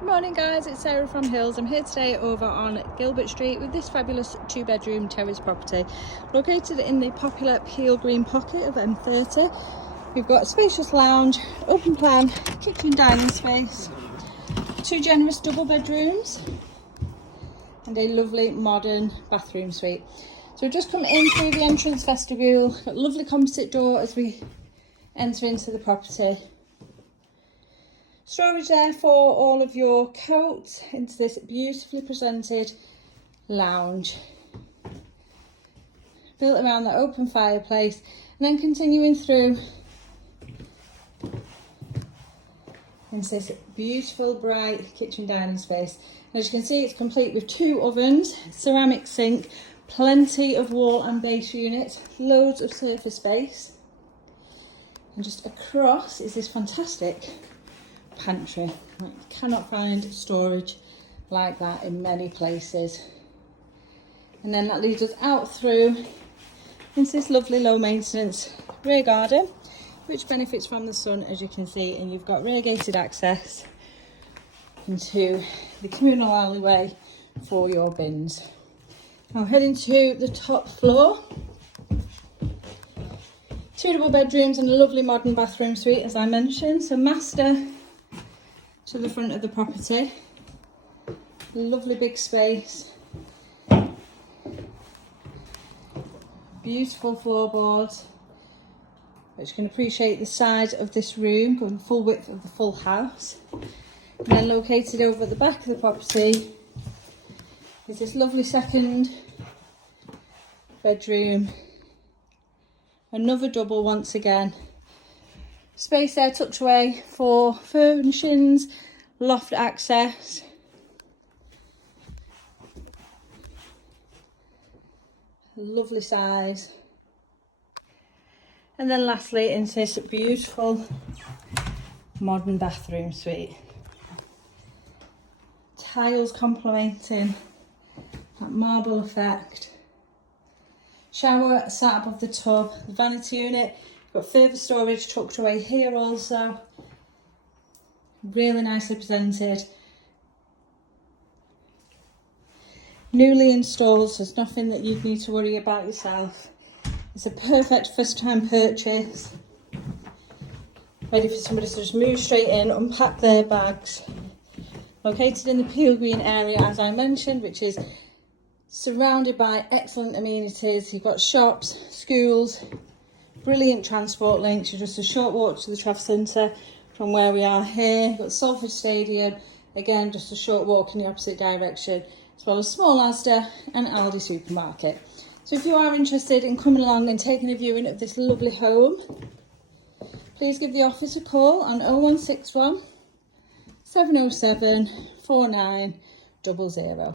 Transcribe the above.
Good morning guys, it's Sarah from Hills. I'm here today over on Gilbert Street with this fabulous 2-bedroom terrace property located in the popular Peel Green pocket of M30. We've got a spacious lounge, open plan, kitchen dining space, 2 generous double bedrooms and a lovely modern bathroom suite. So we've just come in through the entrance vestibule, got a lovely composite door as we enter into the property. Storage there for all of your coats into this beautifully presented lounge. Built around the open fireplace and then continuing through into this beautiful bright kitchen dining space. And as you can see, it's complete with 2 ovens, ceramic sink, plenty of wall and base units, loads of surface space. And just across is this fantastic pantry. You cannot find storage like that in many places. And then that leads us out through into this lovely low maintenance rear garden, which benefits from the sun, as you can see, and you've got rear gated access into the communal alleyway for your bins. Now heading to the top floor, 2 double bedrooms and a lovely modern bathroom suite, as I mentioned. So master to the front of the property, lovely big space, beautiful floorboards, which you can appreciate the size of this room, going full width of the full house. And then located over at the back of the property is this lovely 2nd bedroom, another double once again. Space there tucked away for furnishings, loft access. Lovely size. And then lastly into this beautiful modern bathroom suite. Tiles complementing that marble effect. Shower sat above the tub, the vanity unit. Got further storage tucked away here also. Really nicely presented. Newly installed, so there's nothing that you'd need to worry about yourself. It's a perfect first time purchase. Ready for somebody to just move straight in, unpack their bags. Located in the Peel Green area, as I mentioned, which is surrounded by excellent amenities. You've got shops, schools, brilliant transport links. You're just a short walk to the Trafford Centre from where we are here. You've got Salford Stadium, again just a short walk in the opposite direction, as well as small Asda and Aldi supermarket. So if you are interested in coming along and taking a viewing of this lovely home, please give the office a call on 0161 707 4900.